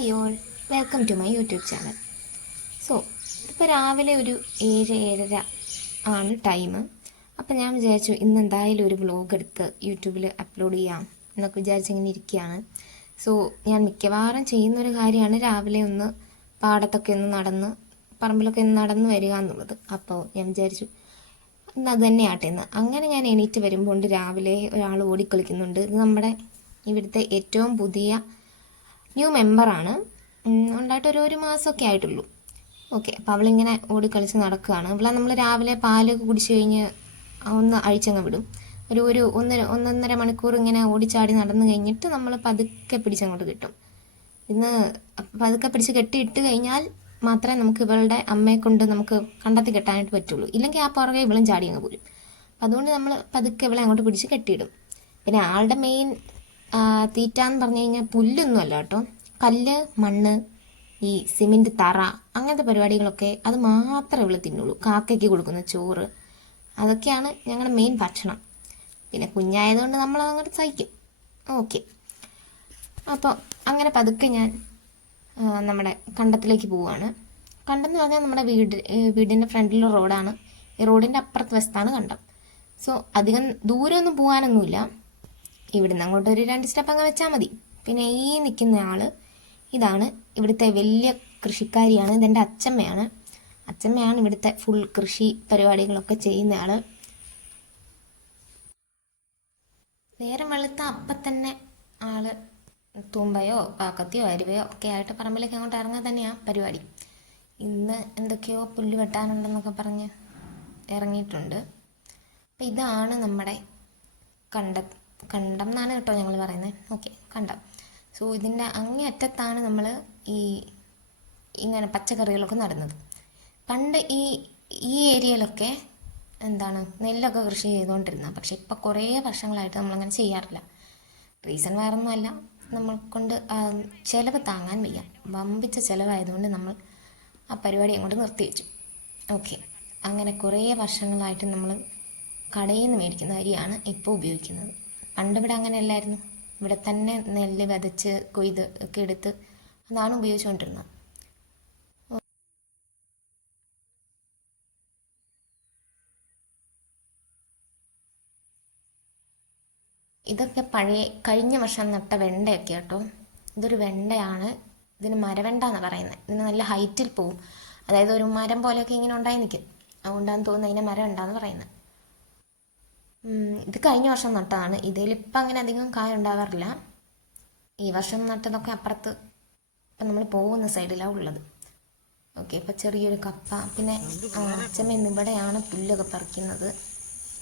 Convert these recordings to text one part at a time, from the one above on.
Hi all, welcome to my YouTube channel. So ഇപ്പോൾ രാവിലെ ഒരു 7-7:30 ആണ് ടൈം. അപ്പം ഞാൻ വിചാരിച്ചു ഇന്ന് എന്തായാലും ഒരു വ്ലോഗ് എടുത്ത് യൂട്യൂബിൽ അപ്ലോഡ് ചെയ്യാം എന്നൊക്കെ വിചാരിച്ചിങ്ങനെ ഇരിക്കുകയാണ്. സോ ഞാൻ മിക്കവാറും ചെയ്യുന്നൊരു കാര്യമാണ് രാവിലെ ഒന്ന് പാടത്തൊക്കെ ഒന്ന് നടന്ന് പറമ്പിലൊക്കെ ഒന്ന് നടന്ന് വരിക എന്നുള്ളത്. അപ്പോൾ ഞാൻ വിചാരിച്ചു ഇന്ന് അത് തന്നെ ആട്ടെ എന്ന്. അങ്ങനെ ഞാൻ എണീറ്റ് വരുമ്പോൾ രാവിലെ ഒരാൾ ഓടിക്കളിക്കുന്നുണ്ട്. ഇത് നമ്മുടെ ഇവിടുത്തെ ഏറ്റവും പുതിയ ന്യൂ മെമ്പറാണ്. ഉണ്ടായിട്ട് ഒരു മാസമൊക്കെ ആയിട്ടുള്ളൂ. ഓക്കെ, അപ്പോൾ അവളിങ്ങനെ ഓടിക്കളിച്ച് നടക്കുകയാണ്. ഇവിടെ നമ്മൾ രാവിലെ പാല് കുടിച്ച് കഴിഞ്ഞ് ഒന്ന് അഴിച്ചങ്ങ് വിടും. ഒരു ഒന്നൊന്നര മണിക്കൂർ ഇങ്ങനെ ഓടിച്ചാടി നടന്നു കഴിഞ്ഞിട്ട് നമ്മൾ പതുക്കെ പിടിച്ചങ്ങോട്ട് കിട്ടും. ഇന്ന് പതുക്കെ പിടിച്ച് കെട്ടിയിട്ട് കഴിഞ്ഞാൽ മാത്രമേ നമുക്ക് ഇവളുടെ അമ്മയെ കൊണ്ട് നമുക്ക് കണ്ടെത്തി കെട്ടാനായിട്ട് പറ്റുള്ളൂ. ഇല്ലെങ്കിൽ ആ പുറകെ ഇവളും ചാടി അങ്ങ് പോരും. അപ്പം അതുകൊണ്ട് നമ്മൾ പതുക്കെ ഇവളെ അങ്ങോട്ട് പിടിച്ച് കെട്ടിയിടും. പിന്നെ ആളുടെ മെയിൻ തീറ്റ എന്ന് പറഞ്ഞു കഴിഞ്ഞാൽ പുല്ലൊന്നും അല്ല കേട്ടോ. കല്ല്, മണ്ണ്, ഈ സിമെൻറ്റ് തറ, അങ്ങനത്തെ പരിപാടികളൊക്കെ അത് മാത്രമേ ഇവള് തിന്നുള്ളൂ. കാക്കയ്ക്ക് കൊടുക്കുന്ന ചോറ്, അതൊക്കെയാണ് ഞങ്ങളുടെ മെയിൻ ഭക്ഷണം. പിന്നെ കുഞ്ഞായതുകൊണ്ട് നമ്മൾ അങ്ങോട്ട് സഹിക്കും. ഓക്കെ, അപ്പോൾ അങ്ങനെ പതുക്കെ ഞാൻ നമ്മുടെ കണ്ടത്തിലേക്ക് പോവുകയാണ്. കണ്ടെന്ന് പറഞ്ഞാൽ നമ്മുടെ വീടിൻ്റെ ഫ്രണ്ടിലുള്ള റോഡാണ്. ഈ റോഡിൻ്റെ അപ്പുറത്ത് വശത്താണ് കണ്ടം. സോ അധികം ദൂരമൊന്നും പോകാനൊന്നുമില്ല. ഇവിടുന്ന് അങ്ങോട്ട് ഒരു 2 സ്റ്റെപ്പ് അങ്ങ് വെച്ചാൽ മതി. പിന്നെ ഈ നിൽക്കുന്ന ആൾ ഇതാണ് ഇവിടുത്തെ വലിയ കൃഷിക്കാരിയാണ്. ഇതെൻ്റെ അച്ഛമ്മയാണ് ഇവിടുത്തെ ഫുൾ കൃഷി പരിപാടികളൊക്കെ ചെയ്യുന്ന ആൾ. നേരം വെളുത്ത അപ്പം തന്നെ ആള് തൂമ്പയോ പാക്കത്തിയോ അരുവയോ ഒക്കെ ആയിട്ട് പറമ്പിലേക്ക് അങ്ങോട്ട് ഇറങ്ങാൻ തന്നെയാണ് പരിപാടി. ഇന്ന് എന്തൊക്കെയോ പുല്ല് വെട്ടാനുണ്ടെന്നൊക്കെ പറഞ്ഞ് ഇറങ്ങിയിട്ടുണ്ട്. അപ്പം ഇതാണ് നമ്മുടെ കണ്ടം എന്നാണ് കേട്ടോ ഞങ്ങൾ പറയുന്നത്. ഓക്കെ, കണ്ടം. സോ ഇതിൻ്റെ അങ്ങേ അറ്റത്താണ് നമ്മൾ ഇങ്ങനെ പച്ചക്കറികളൊക്കെ നടുന്നത്. പണ്ട് ഈ ഏരിയയിലൊക്കെ നെല്ലൊക്കെ കൃഷി ചെയ്തുകൊണ്ടിരുന്നത്. പക്ഷെ ഇപ്പോൾ കുറേ വർഷങ്ങളായിട്ട് നമ്മളങ്ങനെ ചെയ്യാറില്ല. റീസൺ വേറൊന്നുമല്ല, നമ്മൾ കൊണ്ട് ചിലവ് താങ്ങാൻ വയ്യ. വമ്പിച്ച ചിലവായതുകൊണ്ട് നമ്മൾ ആ പരിപാടി അങ്ങോട്ട് നിർത്തി വെച്ചു. ഓക്കെ, അങ്ങനെ കുറേ വർഷങ്ങളായിട്ട് നമ്മൾ കടയിൽ നിന്ന് മേടിക്കുന്ന അരിയാണ് ഇപ്പോൾ ഉപയോഗിക്കുന്നത്. പണ്ട് ഇവിടെ അങ്ങനെ അല്ലായിരുന്നു. ഇവിടെ തന്നെ നെല്ല് വിതച്ച് കൊയ്ത് ഒക്കെ എടുത്ത് അതാണ് ഉപയോഗിച്ചുകൊണ്ടിരുന്നത്. ഇതൊക്കെ കഴിഞ്ഞ വർഷം നട്ട വെണ്ടയൊക്കെ കേട്ടോ. ഇതൊരു വെണ്ടയാണ്. ഇതിന് മരവെണ്ട എന്നാണ് പറയുന്നത്. ഇതിന് നല്ല ഹൈറ്റിൽ പോവും. അതായത് ഒരു മരം പോലെയൊക്കെ ഇങ്ങനെ ഉണ്ടായി നിൽക്കും. അതുകൊണ്ടാണ് തോന്നുന്നത് ഇതിനെ മരവെണ്ടാന്ന് പറയുന്നത്. ഇത് കഴിഞ്ഞ വർഷം നട്ടതാണ്. ഇതിലിപ്പം അങ്ങനെ അധികം കായ ഉണ്ടാകാറില്ല. ഈ വർഷം നട്ടതൊക്കെ അപ്പുറത്ത് ഇപ്പം നമ്മൾ പോകുന്ന സൈഡിലാണ് ഉള്ളത്. ഓക്കെ, ഇപ്പം ചെറിയൊരു കപ്പ. പിന്നെ അച്ഛമ്മ ഇന്നിവിടെയാണ് പുല്ലൊക്കെ പറിക്കുന്നത്.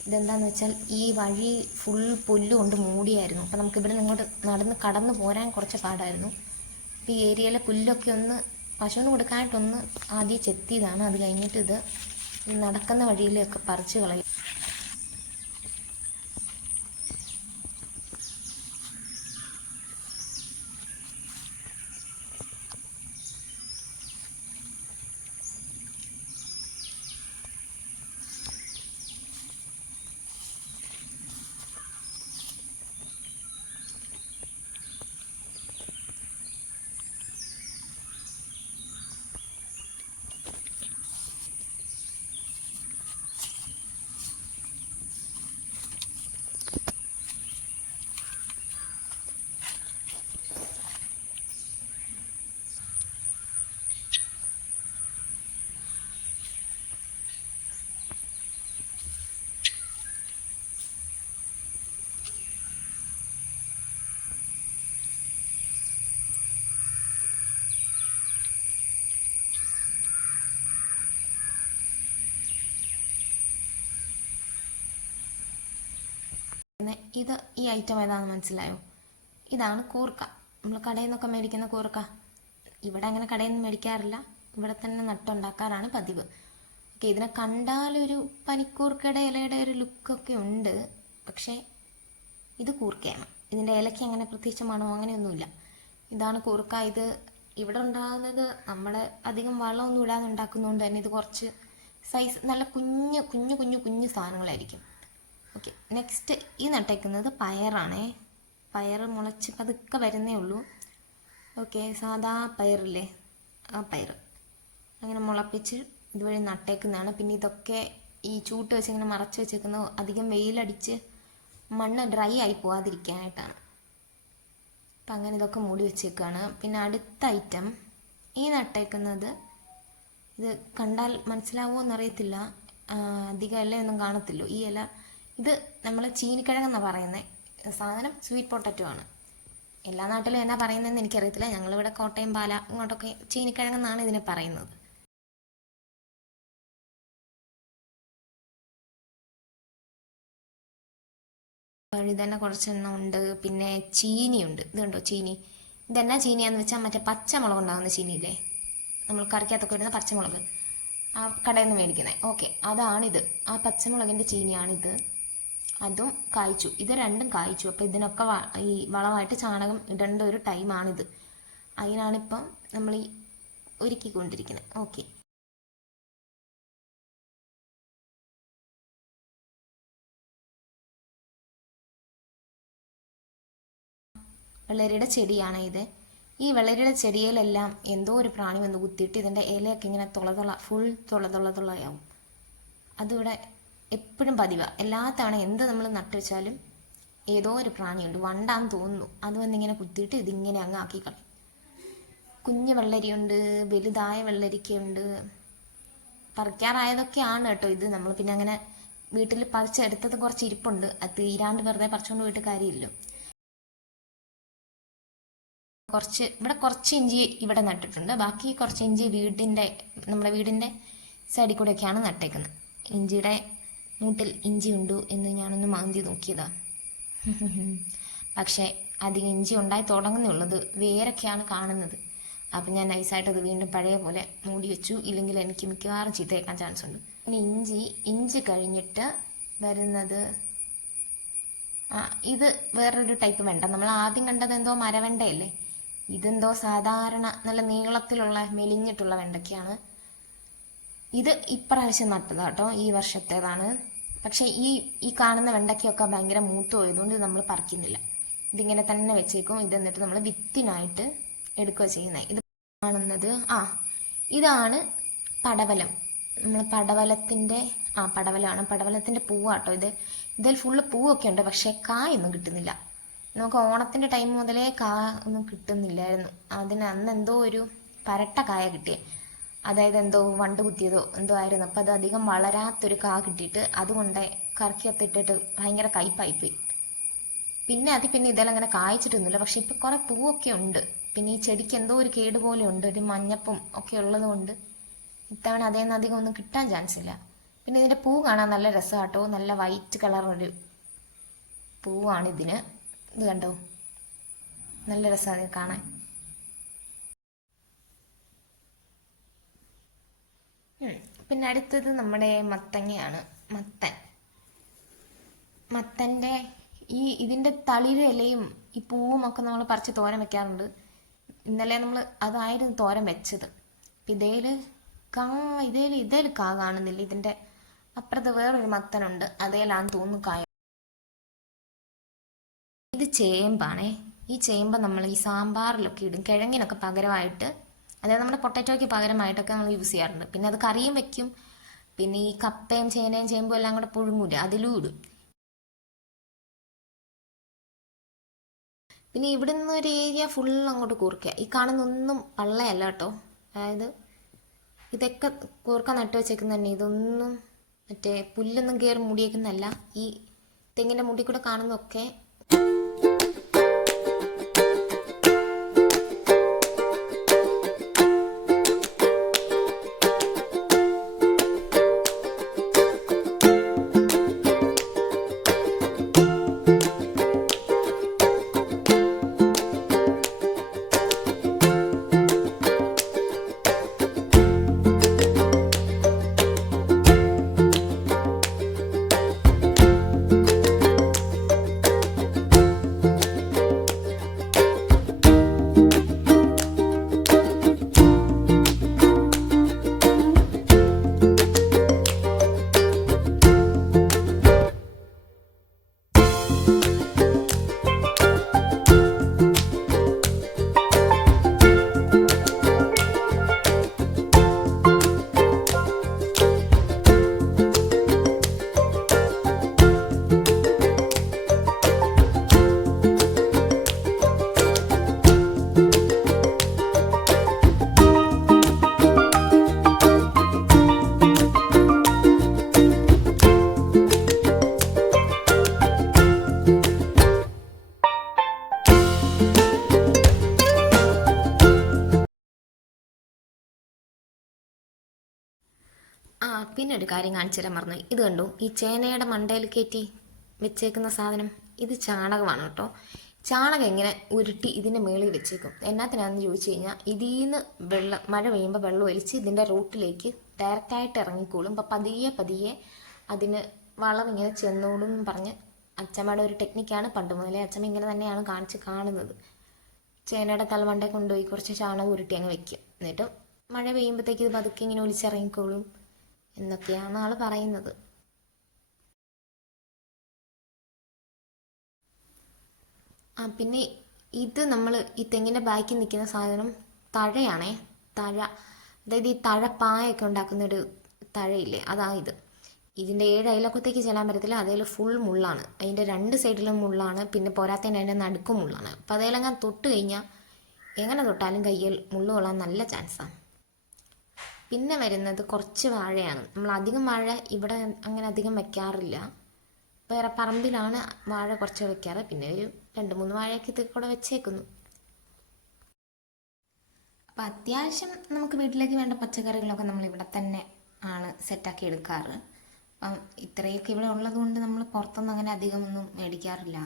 ഇതെന്താണെന്ന് വെച്ചാൽ ഈ വഴി ഫുൾ പുല്ല് കൊണ്ട് മൂടിയായിരുന്നു. അപ്പം നമുക്ക് ഇവിടെ ഇങ്ങോട്ട് കടന്നു പോരാൻ കുറച്ച് പാടായിരുന്നു. അപ്പോൾ ഈ ഏരിയയിലെ പുല്ലൊക്കെ ഒന്ന് പശുവിന് കൊടുക്കാനായിട്ടൊന്ന് ആദ്യം ചെത്തിയതാണ്. അത് കഴിഞ്ഞിട്ട് ഇത് നടക്കുന്ന വഴിയിലൊക്കെ പറിച്ച് കളയും. ഈ ഐറ്റം ഏതാണെന്ന് മനസ്സിലായോ? ഇതാണ് കൂർക്ക. നമ്മൾ കടയിൽ നിന്നൊക്കെ മേടിക്കുന്ന കൂർക്ക. ഇവിടെ അങ്ങനെ കടയിൽ നിന്ന് മേടിക്കാറില്ല. ഇവിടെ തന്നെ നട്ടുണ്ടാക്കാറാണ് പതിവ്. ഓക്കെ, ഇതിനെ കണ്ടാലൊരു പനിക്കൂർക്കയുടെ ഇലയുടെ ഒരു ലുക്കൊക്കെ ഉണ്ട്. പക്ഷേ ഇത് കൂർക്കയാണ്. ഇതിൻ്റെ ഇലയ്ക്ക് അങ്ങനെ പ്രത്യേകിച്ച് മണമോ അങ്ങനെയൊന്നുമില്ല. ഇതാണ് കൂർക്ക. ഇത് ഇവിടെ ഉണ്ടാകുന്നത് നമ്മുടെ അധികം വളമൊന്നും ഇടാതെ ഉണ്ടാക്കുന്നതുകൊണ്ട് തന്നെ ഇത് കുറച്ച് സൈസ് നല്ല കുഞ്ഞു സാധനങ്ങളായിരിക്കും. ഓക്കെ, നെക്സ്റ്റ് ഈ നട്ടേക്കുന്നത് പയറാണേ. പയർ മുളച്ച് പതുക്കെ വരുന്നേ ഉള്ളൂ. ഓക്കെ, സാധാ പയറില്ലേ, ആ പയർ അങ്ങനെ മുളപ്പിച്ച് ഇതുവഴി നട്ടേക്കുന്നതാണ്. പിന്നെ ഇതൊക്കെ ഈ ചൂട്ട് വെച്ച് ഇങ്ങനെ മറച്ച് വെച്ചേക്കുന്നത് അധികം വെയിലടിച്ച് മണ്ണ് ഡ്രൈ ആയി പോകാതിരിക്കാനായിട്ടാണ്. അപ്പം അങ്ങനെ ഇതൊക്കെ മൂടി വെച്ചേക്കാണ്. പിന്നെ അടുത്ത ഐറ്റം ഈ നട്ടേക്കുന്നത്, ഇത് കണ്ടാൽ മനസ്സിലാവുമോ എന്നറിയത്തില്ല, അധികം ഇലയൊന്നും കാണത്തില്ലോ ഈ ഇല. ഇത് നമ്മൾ ചീനിക്കിഴങ്ങെന്നാണ് പറയുന്നത്. സാധനം സ്വീറ്റ് പൊട്ടറ്റോ ആണ്. എല്ലാ നാട്ടിലും എന്നാ പറയുന്നതെന്ന് എനിക്കറിയത്തില്ല. ഞങ്ങളിവിടെ കോട്ടയം, പാല ഇങ്ങോട്ടൊക്കെ ചീനിക്കിഴങ്ങെന്നാണ് ഇതിനെ പറയുന്നത്. വഴുതന കുറച്ചെണ്ണം ഉണ്ട്. പിന്നെ ചീനിയുണ്ട്. ഇതുണ്ടോ ചീനി? ഇതെന്നാ ചീനിയാന്ന് വെച്ചാൽ മറ്റേ പച്ചമുളക് ഉണ്ടാകുന്ന ചീനിയില്ലേ, നമ്മൾ കറിക്കകത്തൊക്കെ ഇടുന്ന പച്ചമുളക്, ആ കടയിൽ നിന്ന് മേടിക്കുന്നത്. ഓക്കെ, അതാണിത്. ആ പച്ചമുളകിൻ്റെ ചീനിയാണിത്. അതും കായ്ച്ചു. ഇത് രണ്ടും കായ്ച്ചു. അപ്പോൾ ഇതിനൊക്കെ ഈ വളമായിട്ട് ചാണകം ഇടേണ്ട ഒരു ടൈമാണിത്. അതിനാണിപ്പം നമ്മൾ ഈ ഒരുക്കിക്കൊണ്ടിരിക്കുന്നത്. ഓക്കെ, വെള്ളരിയുടെ ചെടിയാണ് ഇത്. ഈ വെള്ളരിയുടെ ചെടിയിലെല്ലാം എന്തോ ഒരു പ്രാണി വന്ന് കുത്തിയിട്ട് ഇതിൻ്റെ ഇലയൊക്കെ ഇങ്ങനെ ഫുൾ തുളയാവും. അതിവിടെ എപ്പോഴും പതിവാണ്. എല്ലാ തവണ എന്ത് നമ്മൾ നട്ടുവെച്ചാലും ഏതോ ഒരു പ്രാണിയുണ്ട്, വണ്ടാന്ന് തോന്നുന്നു, അത് വന്നിങ്ങനെ കുത്തിയിട്ട് ഇതിങ്ങനെ അങ്ങ് ആക്കി കളയും. കുഞ്ഞു വെള്ളരിയുണ്ട്, വലുതായ വെള്ളരിക്കയുണ്ട്. പറിക്കാറായതൊക്കെയാണ് കേട്ടോ ഇത്. നമ്മൾ പിന്നെ അങ്ങനെ വീട്ടിൽ പറിച്ചെടുത്തത് കുറച്ച് ഇരിപ്പുണ്ട്. അത് തീരാണ്ട് വെറുതെ പറിച്ചുകൊണ്ട് പോയിട്ട് കാര്യമില്ലല്ലോ. ഇവിടെ കുറച്ച് ഇഞ്ചി ഇവിടെ നട്ടിട്ടുണ്ട്. ബാക്കി കുറച്ച് ഇഞ്ചി നമ്മുടെ വീടിൻ്റെ സൈഡിൽ കൂടെയൊക്കെയാണ് നട്ടേക്കുന്നത്. ഇഞ്ചിയുടെ മൂട്ടിൽ ഇഞ്ചി ഉണ്ടോ എന്ന് ഞാനൊന്ന് മാന്തി നോക്കിയതാണ്. പക്ഷേ അധികം ഇഞ്ചി ഉണ്ടായി തുടങ്ങുന്നുള്ളത്, വേരൊക്കെയാണ് കാണുന്നത്. അപ്പം ഞാൻ നൈസായിട്ട് അത് വീണ്ടും പഴയ പോലെ മൂടി വെച്ചു. ഇല്ലെങ്കിൽ എനിക്ക് മിക്കവാറും ചീത്തയേക്കാൻ ചാൻസ് ഉണ്ട്. പിന്നെ ഇഞ്ചി കഴിഞ്ഞിട്ട് വരുന്നത് ഇത് വേറൊരു ടൈപ്പ് വെണ്ട. നമ്മൾ ആദ്യം കണ്ടത് എന്തോ മരവെണ്ടയല്ലേ, ഇതെന്തോ സാധാരണ നല്ല നീളത്തിലുള്ള മെലിഞ്ഞിട്ടുള്ള വെണ്ടയ്ക്കാണ്. ഇത് ഇപ്രാവശ്യം നട്ടതാട്ടോ, ഈ വർഷത്തേതാണ്. പക്ഷേ ഈ കാണുന്ന വെണ്ടയ്ക്കൊക്കെ ഭയങ്കര മൂത്ത് പോയതുകൊണ്ട് നമ്മൾ പറിക്കുന്നില്ല. ഇതിങ്ങനെ തന്നെ വെച്ചേക്കും. ഇത് എന്നിട്ട് നമ്മൾ വിത്തിനായിട്ട് എടുക്കുക ചെയ്യുന്നത്. ഇത് കാണുന്നത് ഇതാണ് പടവലം. നമ്മൾ പടവലത്തിൻ്റെ പടവലമാണ്. പടവലത്തിൻ്റെ പൂവാട്ടോ ഇത്. ഇതിൽ ഫുള്ള് പൂവൊക്കെ ഉണ്ട്, പക്ഷേ കായൊന്നും കിട്ടുന്നില്ല. നമുക്ക് ഓണത്തിൻ്റെ ടൈം മുതലേ ഒന്നും കിട്ടുന്നില്ലായിരുന്നു. അന്ന് എന്തോ ഒരു പരട്ട കായ കിട്ടിയേ, അതായത് എന്തോ വണ്ട് കുത്തിയതോ എന്തോ ആയിരുന്നു. അപ്പം അത് അധികം വളരാത്തൊരു കിട്ടിയിട്ട് അതുകൊണ്ട് കറക്കിയത്തിട്ടിട്ട് ഭയങ്കര കയ്പായിപ്പോയി. പിന്നെ ഇതെല്ലാം അങ്ങനെ കായ്ച്ചിട്ടൊന്നുമില്ല. പക്ഷെ ഇപ്പം കുറേ പൂവൊക്കെ ഉണ്ട്. പിന്നെ ഈ ചെടിക്ക് എന്തോ ഒരു കേട് പോലെ ഉണ്ട്, ഒരു മഞ്ഞപ്പും ഒക്കെ ഉള്ളത് കൊണ്ട് ഇത്തവണ അതേ നിന്ന് അധികം ഒന്നും കിട്ടാൻ ചാൻസ് ഇല്ല. പിന്നെ ഇതിൻ്റെ പൂ കാണാൻ നല്ല രസമാട്ടോ, നല്ല വൈറ്റ് കളറൊരു പൂവാണിതിന്. ഇത് കണ്ടോ, നല്ല രസമാണ് കാണാൻ. പിന്നെ അടുത്തത് നമ്മുടെ മത്തങ്ങയാണ്. മത്തൻ്റെ ഇതിൻ്റെ തളിര് ഇലയും ഈ പൂവും ഒക്കെ നമ്മൾ പറിച്ച് തോരൻ വെക്കാറുണ്ട്. ഇന്നലെ നമ്മൾ അതായിരുന്നു തോരൻ വെച്ചത്. ഇതേൽ കാ കാണുന്നില്ല. ഇതിൻ്റെ അപ്പുറത്ത് വേറൊരു മത്തനുണ്ട്, അതേലാന്ന് തോന്നുന്നു കായ. ഇത് ചേമ്പാണേ. ഈ ചേമ്പ് നമ്മൾ ഈ സാമ്പാറിലൊക്കെ ഇടും, കിഴങ്ങിനൊക്കെ പകരമായിട്ട്. അതായത് നമ്മുടെ പൊട്ടറ്റോയ്ക്ക് പകരമായിട്ടൊക്കെ നമ്മൾ യൂസ് ചെയ്യാറുണ്ട്. പിന്നെ അത് കറിയും വെക്കും. പിന്നെ ഈ കപ്പയും ചേനയും ചേമ്പും എല്ലാം കൂടെ പുഴുങ്ങൂല, അതിലും ഇടും. പിന്നെ ഇവിടെ നിന്ന് ഒരു ഏരിയ ഫുൾ അങ്ങോട്ട് കൂർക്കുക. ഈ കാണുന്നൊന്നും പള്ളയല്ല കേട്ടോ. അതായത് ഇതൊക്കെ കൂർക്ക നട്ടു വെച്ചേക്കുന്ന തന്നെ. ഇതൊന്നും മറ്റേ പുല്ലൊന്നും കയറി മൂടിയേക്കുന്നതല്ല. ഈ തെങ്ങിൻ്റെ മുടി കൂടെ കാണുന്നതൊക്കെ പിന്നെ ഒരു കാര്യം കാണിച്ചു തരാൻ മറന്നു. ഇത് കണ്ടു, ഈ ചേനയുടെ മണ്ടയിൽ കയറ്റി വെച്ചേക്കുന്ന സാധനം, ഇത് ചാണകമാണ് കേട്ടോ. ചാണകം ഇങ്ങനെ ഉരുട്ടി ഇതിൻ്റെ മേളിൽ വെച്ചേക്കും. എന്നാത്തിനാണെന്ന് ചോദിച്ചു കഴിഞ്ഞാൽ, ഇതിൽ നിന്ന് മഴ പെയ്യുമ്പോൾ വെള്ളം ഒലിച്ച് ഇതിൻ്റെ റൂട്ടിലേക്ക് ഡയറക്റ്റായിട്ട് ഇറങ്ങിക്കോളും. അപ്പം പതിയെ പതിയെ അതിന് വളം ഇങ്ങനെ ചെന്നോളും പറഞ്ഞ് അച്ഛമ്മയുടെ ഒരു ടെക്നിക്കാണ്. പണ്ട് മുതലേ അച്ഛമ്മ ഇങ്ങനെ തന്നെയാണ് കാണിച്ച് കാണുന്നത്. ചേനയുടെ തലമണ്ട കൊണ്ടുപോയി കുറച്ച് ചാണകം ഉരുട്ടി അങ്ങ് വെക്കും. എന്നിട്ട് മഴ പെയ്യുമ്പോഴത്തേക്ക് ഇത് പതുക്കെ ഇങ്ങനെ ഒലിച്ചിറങ്ങിക്കോളും എന്നൊക്കെയാണ് ആൾ പറയുന്നത്. പിന്നെ ഇത് നമ്മൾ ഈ തെങ്ങിൻ്റെ ബാക്കിൽ നിൽക്കുന്ന സാധനം തഴയാണേ. തഴ, അതായത് ഈ തഴപ്പായൊക്കെ ഉണ്ടാക്കുന്നൊരു തഴയില്ലേ, അതാ ഇത്. ഇതിൻ്റെ 7 അയലൊക്കത്തേക്ക് ചെല്ലാൻ പറ്റത്തില്ല. അതേൽ ഫുൾ മുള്ളാണ്, അതിൻ്റെ 2 സൈഡിലും മുള്ളാണ്. പിന്നെ പോരാത്തതിന് അതിൻ്റെ നടുക്കും മുള്ളാണ്. അപ്പം അതേലങ്ങ് തൊട്ട് കഴിഞ്ഞാൽ എങ്ങനെ തൊട്ടാലും കയ്യിൽ മുള്ളു കൊള്ളാൻ നല്ല ചാൻസാണ്. പിന്നെ വരുന്നത് കുറച്ച് വാഴയാണ്. നമ്മൾ അധികം വാഴ ഇവിടെ അങ്ങനെ അധികം വെക്കാറില്ല. വേറെ പറമ്പിലാണ് വാഴ കുറച്ച് വെക്കാറ്. പിന്നെ ഒരു 2-3 വാഴയൊക്കെ ഇതിൽ കൂടെ വെച്ചേക്കുന്നു. അപ്പം അത്യാവശ്യം നമുക്ക് വീട്ടിലേക്ക് വേണ്ട പച്ചക്കറികളൊക്കെ നമ്മൾ ഇവിടെ തന്നെ ആണ് സെറ്റാക്കി എടുക്കാറ്. അപ്പം ഇത്രയൊക്കെ ഇവിടെ ഉള്ളത് കൊണ്ട് നമ്മൾ പുറത്തൊന്നും അങ്ങനെ അധികം ഒന്നും മേടിക്കാറില്ല.